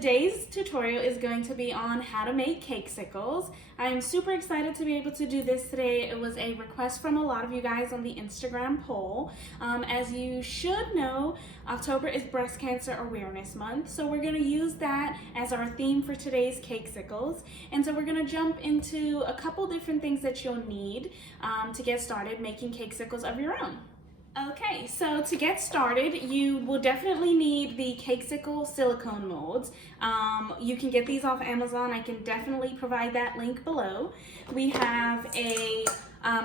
today's tutorial is going to be on how to make cakesicles. I'm super excited to be able to do this today. It was a request from a lot of you guys on the Instagram poll. As you should know, October is Breast Cancer Awareness Month, so we're going to use that as our theme for today's cakesicles. And so we're going to jump into a couple different things that you'll need to get started making cakesicles of your own. Okay, so to get started, you will definitely need the Cakesicle silicone molds. You can get these off Amazon. I can definitely provide that link below. We have a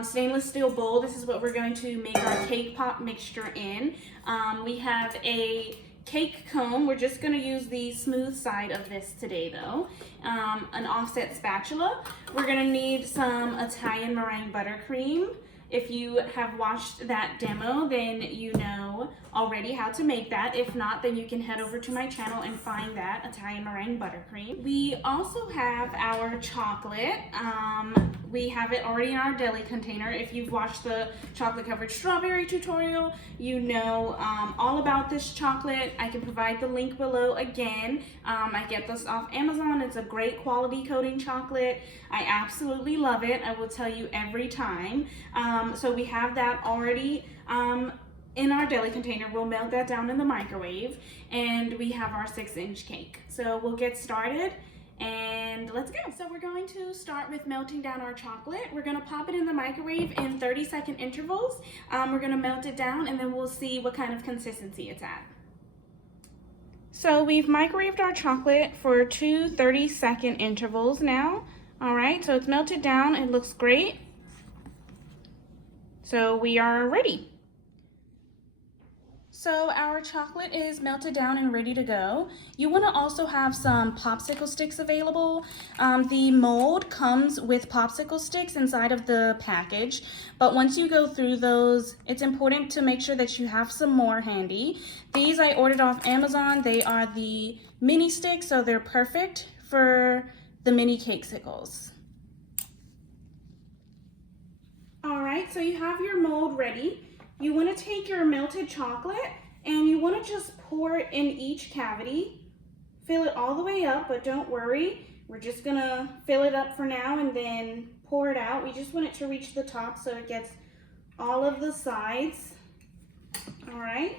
stainless steel bowl. This is what we're going to make our cake pop mixture in. We have a cake cone. We're just going to use the smooth side of this today though. An offset spatula. We're going to need some Italian meringue buttercream. If you have watched that demo, then you know already how to make that. If not, then you can head over to my channel and find that Italian meringue buttercream. We also have our chocolate. We have it already in our deli container. If you've watched the chocolate covered strawberry tutorial, you know all about this chocolate. I can provide the link below again. I get this off Amazon. It's a great quality coating chocolate. I absolutely love it. I will tell you every time. So we have that already in our deli container. We'll melt that down in the microwave, and we have our 6-inch cake. So we'll get started and let's go. So we're going to start with melting down our chocolate. We're going to pop it in the microwave in 30-second intervals. We're going to melt it down and then we'll see what kind of consistency it's at. So we've microwaved our chocolate for 2 30-second intervals now. All right, so it's melted down. It looks great. So we are ready. So our chocolate is melted down and ready to go. You want to also have some popsicle sticks available. The mold comes with popsicle sticks inside of the package, but once you go through those, it's important to make sure that you have some more handy. These I ordered off Amazon. They are the mini sticks, so they're perfect for the mini cakesicles. All right, so you have your mold ready. You want to take your melted chocolate and you want to just pour it in each cavity. Fill it all the way up, but don't worry. We're just going to fill it up for now and then pour it out. We just want it to reach the top so it gets all of the sides. All right,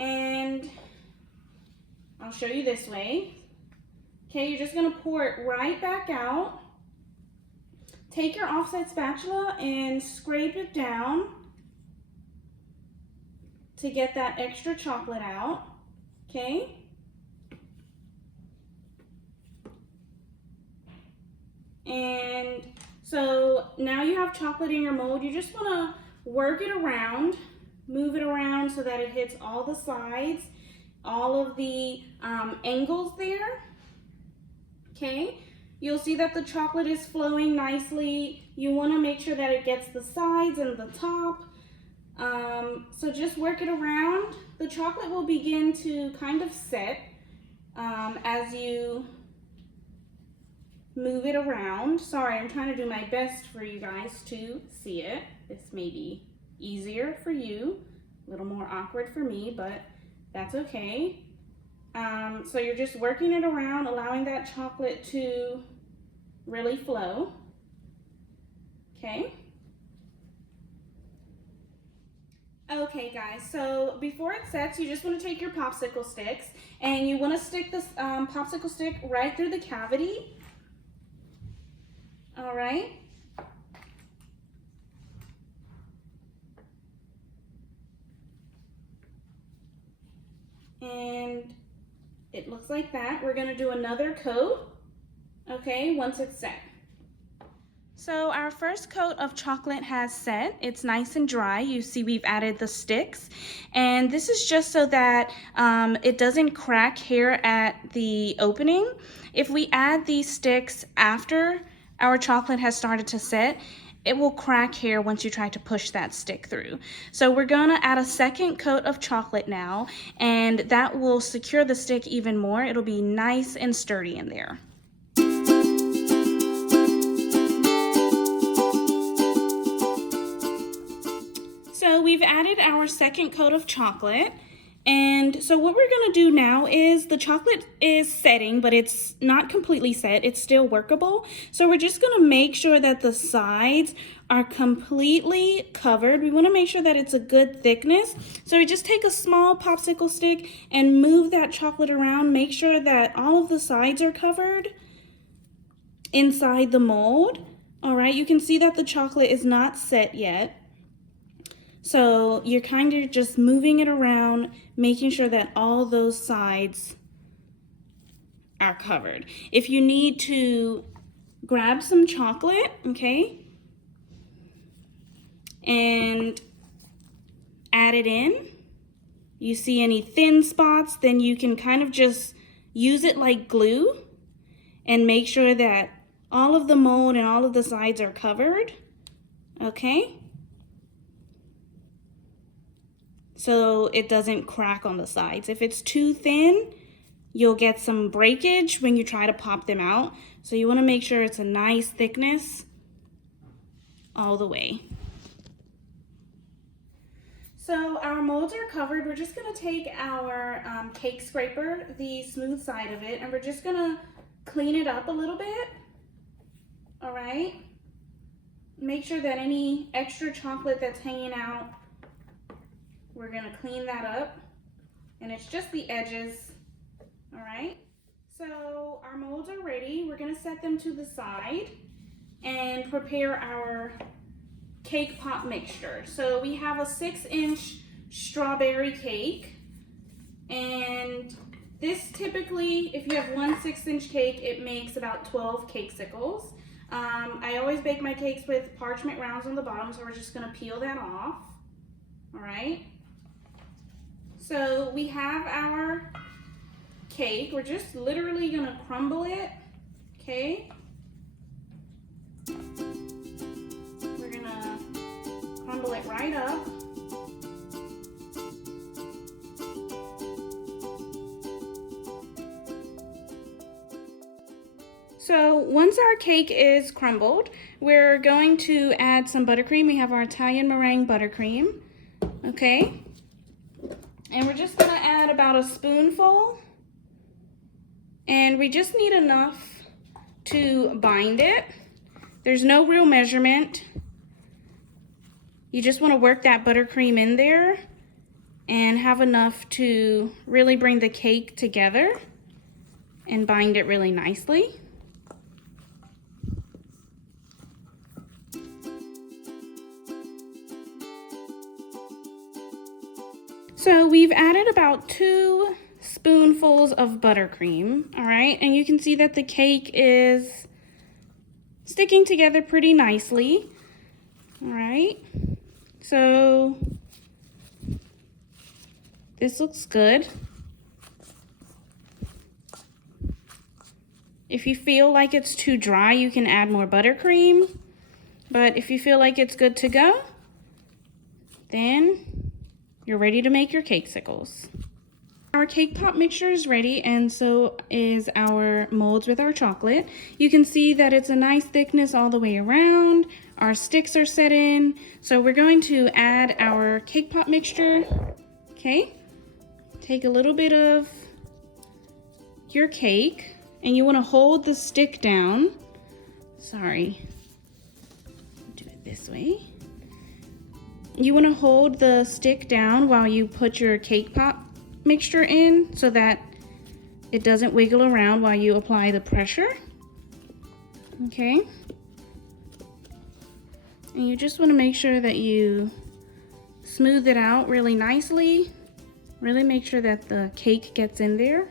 and I'll show you this way. Okay, you're just going to pour it right back out. Take your offset spatula and scrape it down to get that extra chocolate out, okay? And so now you have chocolate in your mold. You just want to work it around, move it around so that it hits all the sides, all of the angles there, okay? You'll see that the chocolate is flowing nicely. You want to make sure that it gets the sides and the top. So just work it around. The chocolate will begin to kind of set as you move it around. Sorry, I'm trying to do my best for you guys to see it. This may be easier for you, a little more awkward for me, but that's okay. So you're just working it around, allowing that chocolate to really flow. Okay. Okay guys, so before it sets, you just want to take your popsicle sticks and you want to stick this popsicle stick right through the cavity. All right. And it looks like that. We're going to do another coat, okay, once it's set. So our first coat of chocolate has set. It's nice and dry. You see we've added the sticks. And this is just so that it doesn't crack here at the opening. If we add these sticks after our chocolate has started to set, it will crack here once you try to push that stick through. So we're gonna add a second coat of chocolate now, and that will secure the stick even more. It'll be nice and sturdy in there. So we've added our second coat of chocolate, And so what we're gonna do now is the chocolate is setting, but it's not completely set, it's still workable. So we're just gonna make sure that the sides are completely covered. We wanna make sure that it's a good thickness. So we just take a small popsicle stick and move that chocolate around, make sure that all of the sides are covered inside the mold. All right, you can see that the chocolate is not set yet. So you're kind of just moving it around, making sure that all those sides are covered. If you need to grab some chocolate, okay, and add it in, you see any thin spots, then you can kind of just use it like glue and make sure that all of the mold and all of the sides are covered, okay? So it doesn't crack on the sides. If it's too thin, you'll get some breakage when you try to pop them out. So you wanna make sure it's a nice thickness all the way. So our molds are covered. We're just gonna take our cake scraper, the smooth side of it, and we're just gonna clean it up a little bit, all right? Make sure that any extra chocolate that's hanging out, we're gonna clean that up, and it's just the edges, all right? So our molds are ready. We're gonna set them to the side and prepare our cake pop mixture. So we have a 6-inch strawberry cake, and this typically, if you have one 6-inch cake, it makes about 12 cakesicles. I always bake my cakes with parchment rounds on the bottom, so we're just gonna peel that off, all right? So we have our cake. We're just literally gonna crumble it, okay? We're gonna crumble it right up. So once our cake is crumbled, we're going to add some buttercream. We have our Italian meringue buttercream, okay? And we're just gonna add about a spoonful, and we just need enough to bind it. There's no real measurement. You just wanna work that buttercream in there and have enough to really bring the cake together and bind it really nicely. So we've added about 2 spoonfuls of buttercream, all right? And you can see that the cake is sticking together pretty nicely, all right? So this looks good. If you feel like it's too dry, you can add more buttercream. But if you feel like it's good to go, then you're ready to make your cakesicles. Our cake pop mixture is ready, and so is our molds with our chocolate. You can see that it's a nice thickness all the way around. Our sticks are set in. So we're going to add our cake pop mixture, okay? Take a little bit of your cake, and you wanna hold the stick down. Sorry, do it this way. You want to hold the stick down while you put your cake pop mixture in so that it doesn't wiggle around while you apply the pressure, okay? And you just want to make sure that you smooth it out really nicely. Really make sure that the cake gets in there.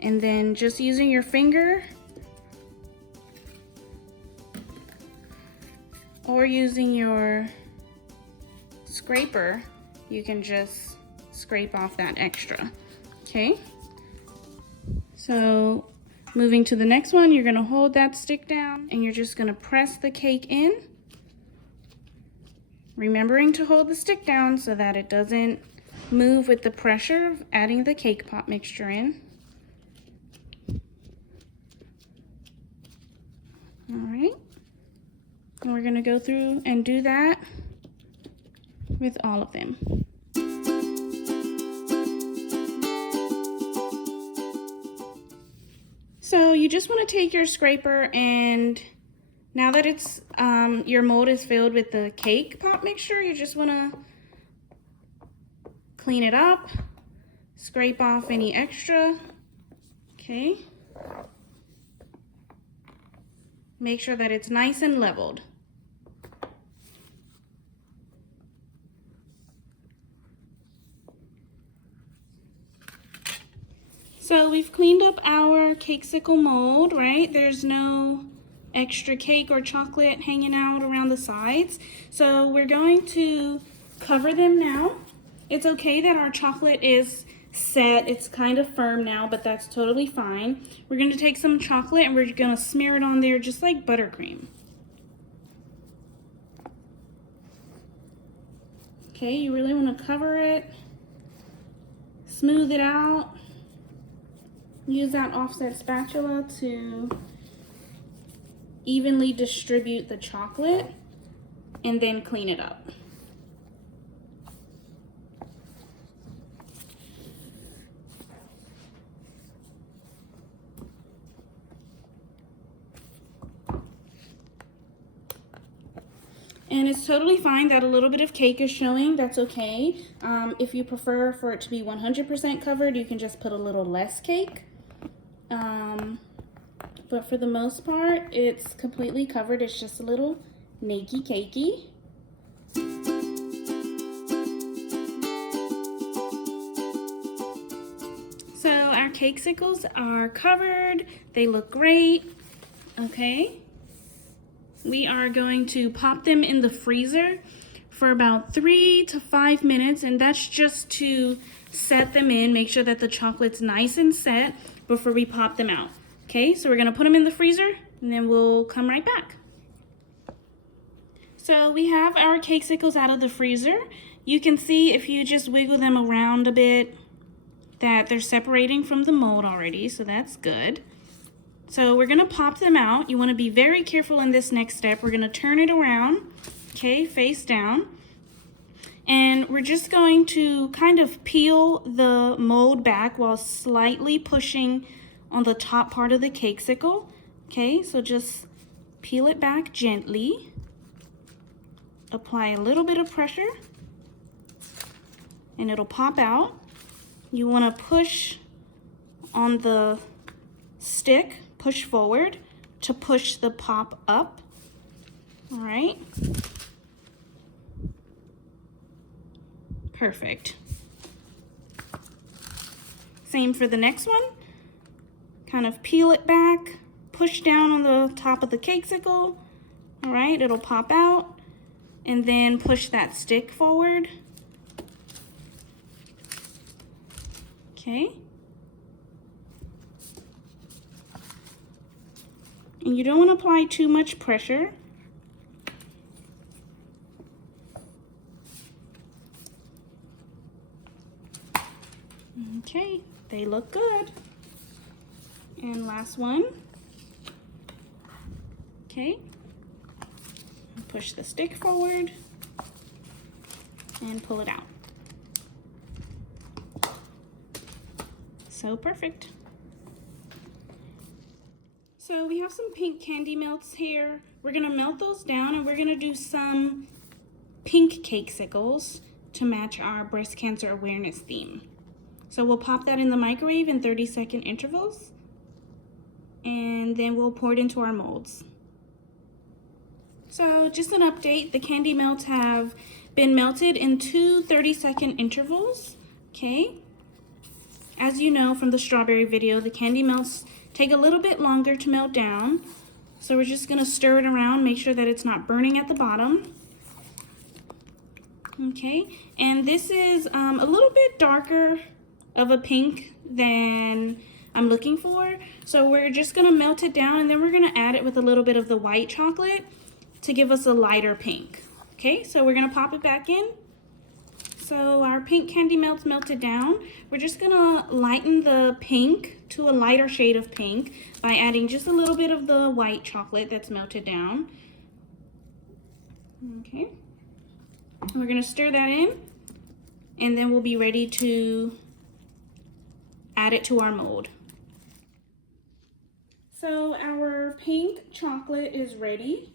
And then just using your finger or using your scraper, you can just scrape off that extra, okay? So moving to the next one, you're gonna hold that stick down and you're just gonna press the cake in, remembering to hold the stick down so that it doesn't move with the pressure of adding the cake pop mixture in. All right, and we're gonna go through and do that with all of them. So you just want to take your scraper, and now that it's your mold is filled with the cake pop mixture, you just want to clean it up, scrape off any extra. Okay. Make sure that it's nice and leveled. So we've cleaned up our cakesicle mold, right? There's no extra cake or chocolate hanging out around the sides. So we're going to cover them now. It's okay that our chocolate is set. It's kind of firm now, but that's totally fine. We're going to take some chocolate and we're going to smear it on there just like buttercream. Okay, you really want to cover it, smooth it out. Use that offset spatula to evenly distribute the chocolate and then clean it up. And it's totally fine that a little bit of cake is showing. That's okay. If you prefer for it to be 100% covered, you can just put a little less cake. But for the most part, it's completely covered. It's just a little nakey cakey. So our cakesicles are covered. They look great. Okay. We are going to pop them in the freezer for about 3 to 5 minutes, and that's just to set them in, make sure that the chocolate's nice and set before we pop them out. Okay, so we're gonna put them in the freezer and then we'll come right back. So we have our cakesicles out of the freezer. You can see if you just wiggle them around a bit that they're separating from the mold already, so that's good. So we're gonna pop them out. You wanna be very careful in this next step. We're gonna turn it around, okay, face down. And we're just going to kind of peel the mold back while slightly pushing on the top part of the cakesicle. Okay, so just peel it back gently. Apply a little bit of pressure and it'll pop out. You wanna push on the stick, push forward to push the pop up. All right. Perfect. Same for the next one. Kind of peel it back, push down on the top of the cakesicle. All right, it'll pop out, and then push that stick forward. Okay. And you don't want to apply too much pressure. Okay, they look good. And last one. Okay. Push the stick forward and pull it out. So perfect. So we have some pink candy melts here. We're gonna melt those down and we're gonna do some pink cakesicles to match our breast cancer awareness theme. So we'll pop that in the microwave in 30-second intervals, and then we'll pour it into our molds. So just an update, the candy melts have been melted in 2 30-second intervals, okay? As you know from the strawberry video, the candy melts take a little bit longer to melt down. So we're just gonna stir it around, make sure that it's not burning at the bottom. Okay, and this is a little bit darker of a pink than I'm looking for. So we're just gonna melt it down and then we're gonna add it with a little bit of the white chocolate to give us a lighter pink. Okay, so we're gonna pop it back in. So our pink candy melts melted down. We're just gonna lighten the pink to a lighter shade of pink by adding just a little bit of the white chocolate that's melted down. Okay, we're gonna stir that in and then we'll be ready to add it to our mold. So our pink chocolate is ready.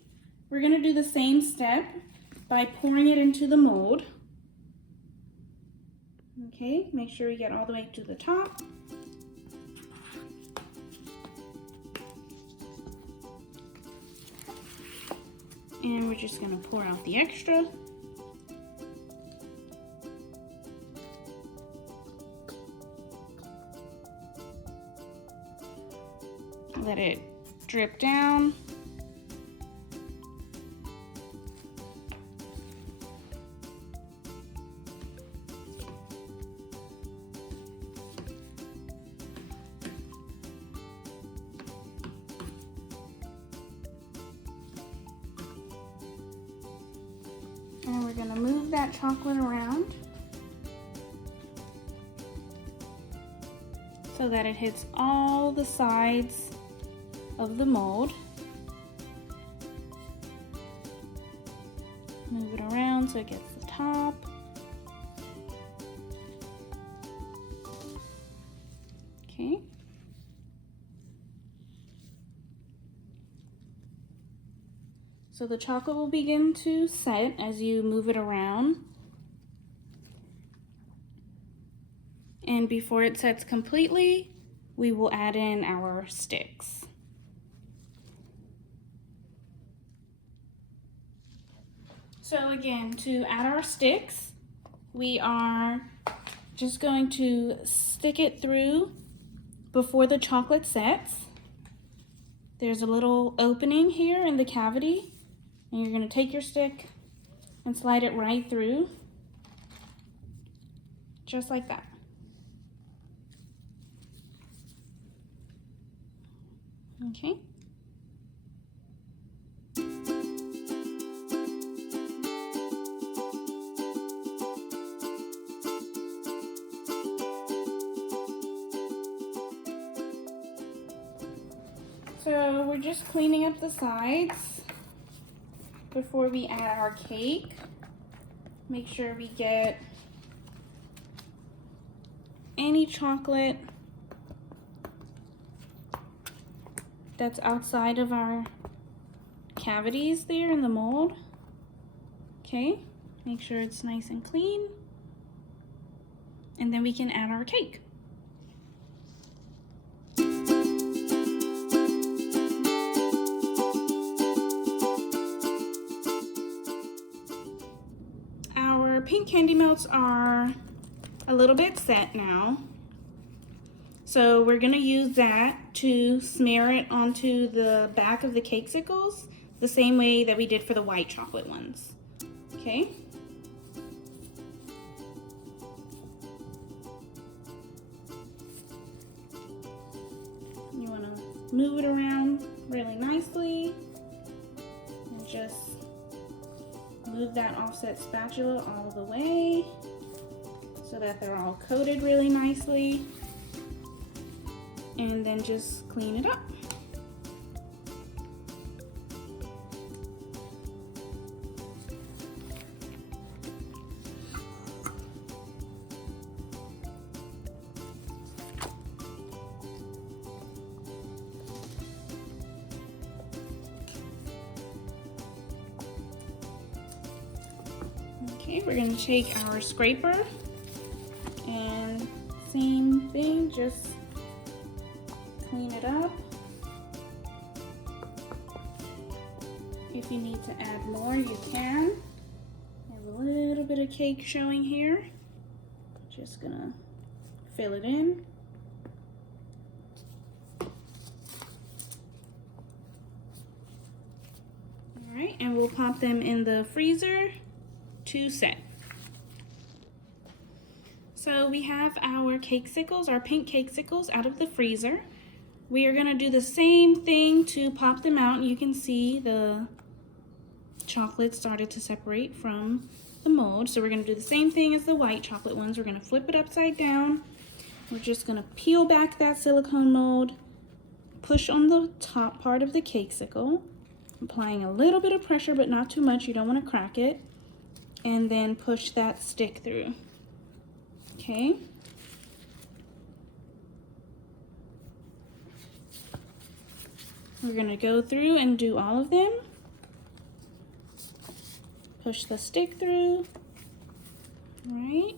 We're gonna do the same step by pouring it into the mold. Okay, make sure we get all the way to the top. And we're just gonna pour out the extra. Let it drip down. And we're gonna move that chocolate around so that it hits all the sides of the mold. Move it around so it gets the top. Okay. So the chocolate will begin to set as you move it around. And before it sets completely, we will add in our sticks. So again, to add our sticks, we are just going to stick it through before the chocolate sets. There's a little opening here in the cavity, and you're going to take your stick and slide it right through, just like that. Okay. So we're just cleaning up the sides before we add our cake. Make sure we get any chocolate that's outside of our cavities there in the mold. Okay, make sure it's nice and clean. And then we can add our cake. Our pink candy melts are a little bit set now. So we're gonna use that to smear it onto the back of the Cakesicles, the same way that we did for the white chocolate ones. Okay. You wanna move it around really nicely and just move that offset spatula all the way so that they're all coated really nicely. And then just clean it up. Okay, we're going to take our scraper and same thing, just clean it up. If you need to add more, you can. I have a little bit of cake showing here. Just gonna fill it in. All right, and we'll pop them in the freezer to set. So we have our Cakesicles, our pink Cakesicles out of the freezer. We are gonna do the same thing to pop them out. You can see the chocolate started to separate from the mold. So we're gonna do the same thing as the white chocolate ones. We're gonna flip it upside down. We're just gonna peel back that silicone mold, push on the top part of the Cakesicle, applying a little bit of pressure, but not too much. You don't wanna crack it. And then push that stick through. Okay. We're going to go through and do all of them. Push the stick through. Right.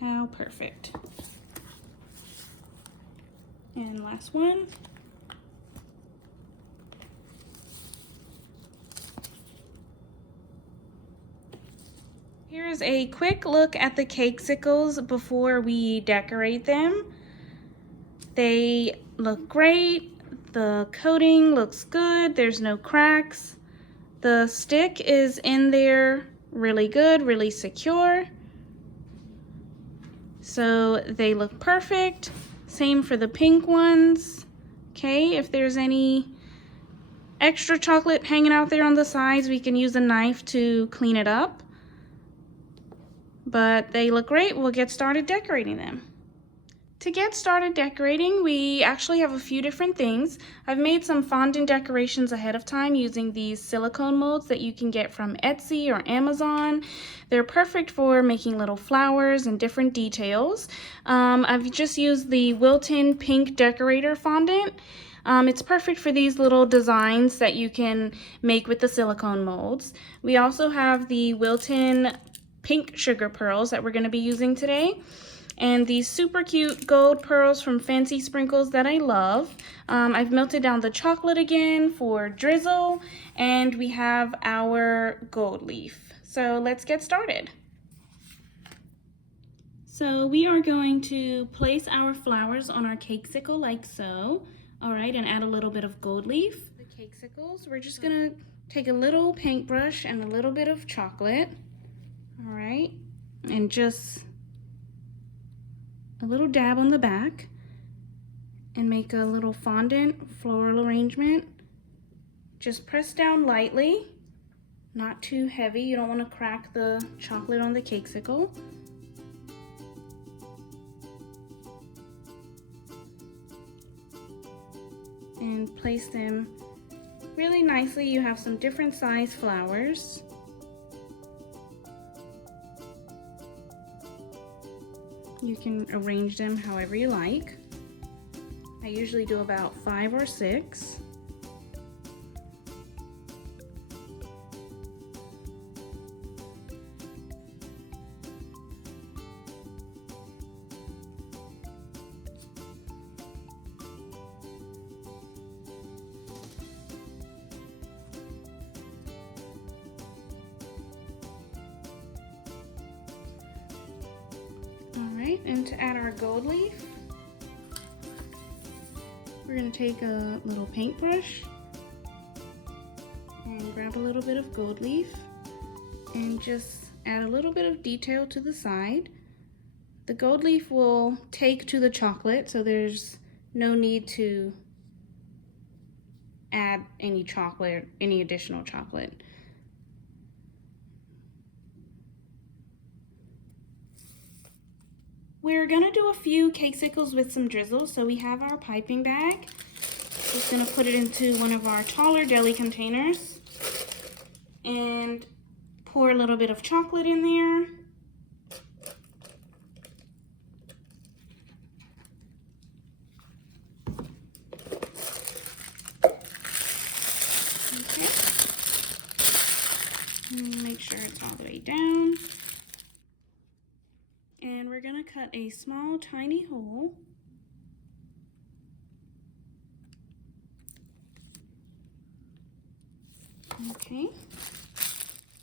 How perfect. And last one. Here's a quick look at the Cakesicles before we decorate them. They look great. The coating looks good. There's no cracks. The stick is in there really good, really secure. So they look perfect. Same for the pink ones. Okay, if there's any extra chocolate hanging out there on the sides, we can use a knife to clean it up. But they look great. We'll get started decorating them. To get started decorating, we actually have a few different things. I've made some fondant decorations ahead of time using these silicone molds that you can get from Etsy or Amazon. They're perfect for making little flowers and different details. I've just used the Wilton Pink Decorator fondant. It's perfect for these little designs that you can make with the silicone molds. We also have the Wilton Pink Sugar Pearls that we're going to be using today. And these super cute gold pearls from Fancy Sprinkles that I love. I've melted down the chocolate again for drizzle, and we have our gold leaf. So let's get started. So we are going to place our flowers on our cakesicle like so. All right, and add a little bit of gold leaf. The cakesicles, we're just gonna take a little paintbrush and a little bit of chocolate. All right, and just a little dab on the back and make a little fondant floral arrangement. Just press down lightly, not too heavy. You don't want to crack the chocolate on the cakesicle. And place them really nicely. You have some different size flowers. You can arrange them however you like. I usually do about 5 or 6. And to add our gold leaf, we're going to take a little paintbrush and grab a little bit of gold leaf and just add a little bit of detail to the side. The gold leaf will take to the chocolate, so there's no need to add any chocolate, any additional chocolate. We're gonna do a few cakesicles with some drizzle. So we have our piping bag. Just gonna put it into one of our taller deli containers and pour a little bit of chocolate in there. Okay. Make sure it's all the way down. And we're gonna cut a small, tiny hole. Okay.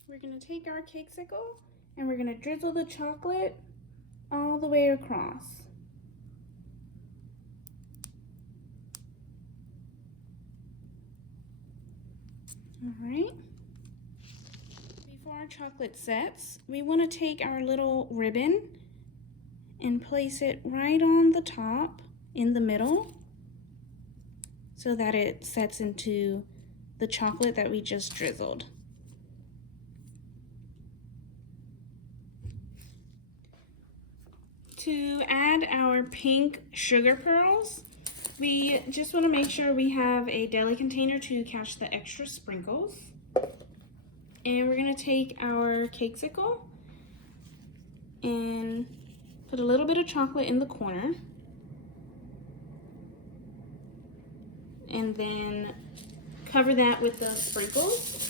We're gonna take our cakesicle and we're gonna drizzle the chocolate all the way across. All right. Before our chocolate sets, we want to take our little ribbon and place it right on the top in the middle so that it sets into the chocolate that we just drizzled. To add our pink sugar pearls, we just want to make sure we have a deli container to catch the extra sprinkles. And we're going to take our cakesicle and put a little bit of chocolate in the corner. And then cover that with those sprinkles.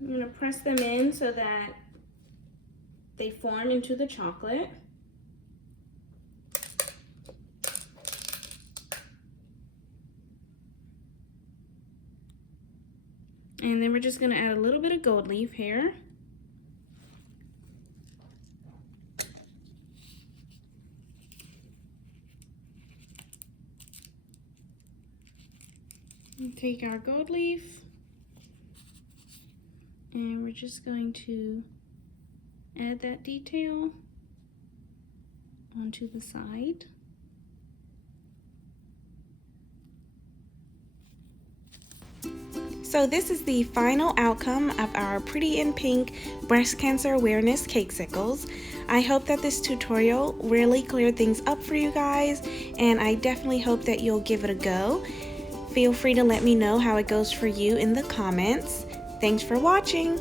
I'm going to press them in so that they form into the chocolate. And then we're just going to add a little bit of gold leaf here. And take our gold leaf, and we're just going to add that detail onto the side. So this is the final outcome of our Pretty in Pink Breast Cancer Awareness Cakesicles. I hope that this tutorial really cleared things up for you guys, and I definitely hope that you'll give it a go. Feel free to let me know how it goes for you in the comments. Thanks for watching!